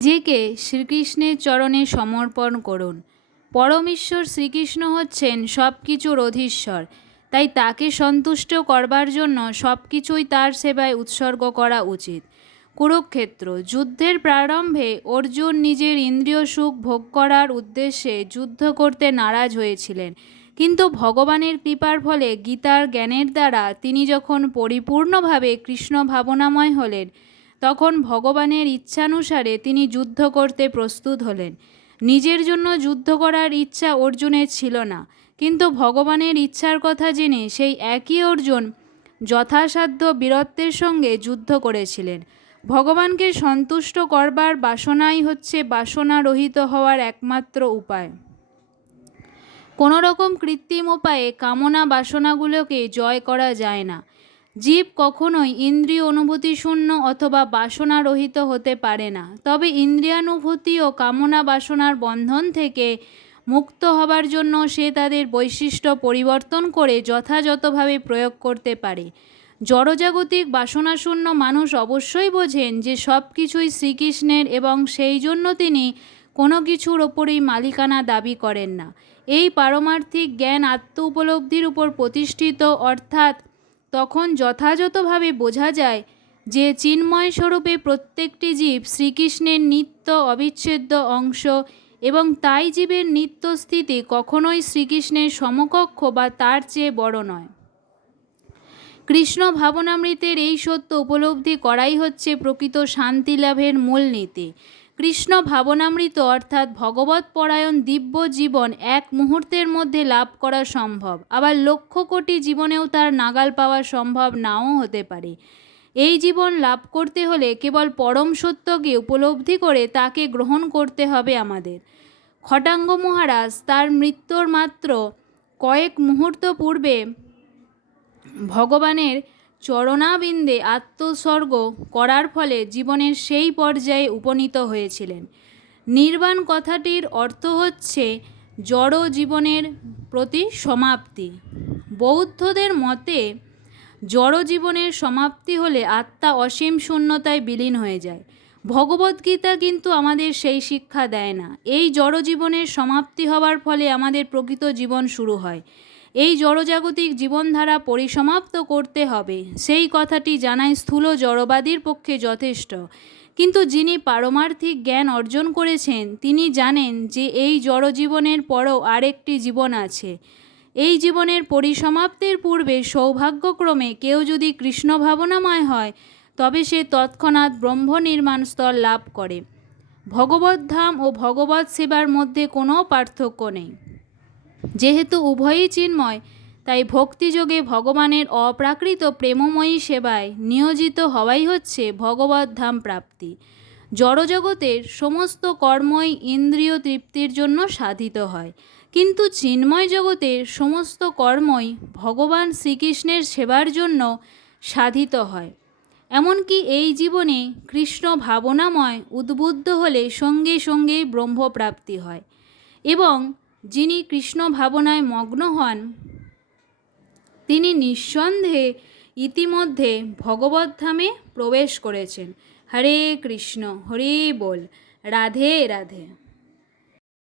নিজেকে শ্রীকৃষ্ণের চরণে সমর্পণ করুন। পরমেশ্বর শ্রীকৃষ্ণ হচ্ছেন সব কিছুর অধীশ্বর। তাই তাকে সন্তুষ্ট করবার জন্য সব কিছুই তার সেবায় উৎসর্গ করা উচিত। কুরুক্ষেত্র, যুদ্ধের প্রারম্ভে অর্জুন নিজের ইন্দ্রিয় সুখ ভোগ করার উদ্দেশ্যে যুদ্ধ করতে নারাজ হয়েছিলেন। কিন্তু ভগবানের কৃপার ফলে গীতার জ্ঞানের দ্বারা তিনি যখন পরিপূর্ণভাবে কৃষ্ণ ভাবনাময় হলেন তখন ভগবানের ইচ্ছানুসারে তিনি যুদ্ধ করতে প্রস্তুত হলেন। নিজের জন্য যুদ্ধ করার ইচ্ছা অর্জুনের ছিল না, কিন্তু ভগবানের ইচ্ছার কথা জেনে সেই একই অর্জুন যথাসাধ্য বীরত্বের সঙ্গে যুদ্ধ করেছিলেন। ভগবানকে সন্তুষ্ট করবার বাসনাই হচ্ছে বাসনা রহিত হওয়ার একমাত্র উপায়। কোনো রকম কৃত্রিম উপায়ে কামনা বাসনাগুলোকে জয় করা যায় না। জীব কখনোই ইন্দ্রিয় অনুভূতি শূন্য অথবা বাসনা রহিত হতে পারে না। তবে ইন্দ্রিয়ানুভূতি ও কামনা বাসনার বন্ধন থেকে মুক্ত হবার জন্য সে তাদের বৈশিষ্ট্য পরিবর্তন করে যথাযথভাবে প্রয়োগ করতে পারে। জড়জাগতিক বাসনাশূন্য মানুষ অবশ্যই বোঝেন যে সব কিছুই শ্রীকৃষ্ণের এবং সেই জন্য তিনি কোনো কিছুর ওপরেই মালিকানা দাবি করেন না। এই পারমার্থিক জ্ঞান আত্ম উপলব্ধির উপর প্রতিষ্ঠিত অর্থাৎ তখন যথাযথভাবে বোঝা যায় যে চিন্ময় স্বরূপে প্রত্যেকটি জীব শ্রীকৃষ্ণের নিত্য অবিচ্ছেদ্য অংশ এবং তাই জীবের নিত্য স্থিতি কখনোই শ্রীকৃষ্ণের সমকক্ষ বা তার চেয়ে বড় নয়। কৃষ্ণ ভাবনামৃতের এই সত্য উপলব্ধি করাই হচ্ছে প্রকৃত শান্তি লাভের মূল মূলনীতি। কৃষ্ণ ভাবনামৃত অর্থাৎ ভগবত পরায়ণ দিব্য জীবন এক মুহূর্তের মধ্যে লাভ করা সম্ভব। আবার লক্ষ কোটি জীবনেও তার নাগাল পাওয়া সম্ভব নাও হতে পারে। এই জীবন লাভ করতে হলে কেবল পরম সত্যকে উপলব্ধি করে তাকে গ্রহণ করতে হবে আমাদের। খটাঙ্গ মহারাজ তার মৃত্যুর মাত্র কয়েক মুহূর্ত পূর্বে ভগবানের চরণাবিন্দে আত্মোৎসর্গ করার ফলে জীবনের সেই পর্যায়ে উপনীত হয়েছিলেন। নির্বাণ কথাটির অর্থ হচ্ছে জড় জীবনের প্রতি সমাপ্তি। বৌদ্ধদের মতে জড় জীবনের সমাপ্তি হলে আত্মা অসীম শূন্যতায় বিলীন হয়ে যায়। ভগবদ্গীতা কিন্তু আমাদের সেই শিক্ষা দেয় না। এই জড় জীবনের সমাপ্তি হওয়ার ফলে আমাদের প্রকৃত জীবন শুরু হয়। এই জড়জাগতিক জীবনধারা পরিসমাপ্ত করতে হবে। সেই কথাটি জানায় স্থূল জড়বাদীর পক্ষে যথেষ্ট। কিন্তু যিনি পারমার্থিক জ্ঞান অর্জন করেছেন, তিনি জানেন যে এই জড়জীবনের পরও আরেকটি জীবন আছে। এই জীবনের পরিসমাপ্তির পূর্বে সৌভাগ্যক্রমে কেউ যদি কৃষ্ণ ভাবনাময় হয়, তবে সে তৎক্ষণাৎ ব্রহ্ম নির্মাণ স্তর লাভ করে। ভগবত ধাম ও ভগবৎ সেবার মধ্যে কোনো পার্থক্য নেই। যেহেতু উভয়ই চিন্ময়, তাই ভক্তিযোগে ভগবানের অপ্রাকৃত প্রেমময়ী সেবায় নিয়োজিত হওয়াই হচ্ছে ভগবত ধাম প্রাপ্তি। জড়জগতের সমস্ত কর্মই ইন্দ্রিয় তৃপ্তির জন্য সাধিত হয়। কিন্তু চিন্ময় জগতের সমস্ত কর্মই ভগবান শ্রীকৃষ্ণের সেবার জন্য সাধিত হয়। এমনকি এই জীবনে কৃষ্ণ ভাবনাময় উদ্বুদ্ধ হলে সঙ্গে সঙ্গেই ব্রহ্মপ্রাপ্তি হয়। এবং যিনি কৃষ্ণ ভাবনায় মগ্ন হন, তিনি নিঃসন্দেহে ইতিমধ্যে ভগবদ্ধামে প্রবেশ করেছেন। হরে কৃষ্ণ, হরে বল, রাধে রাধে।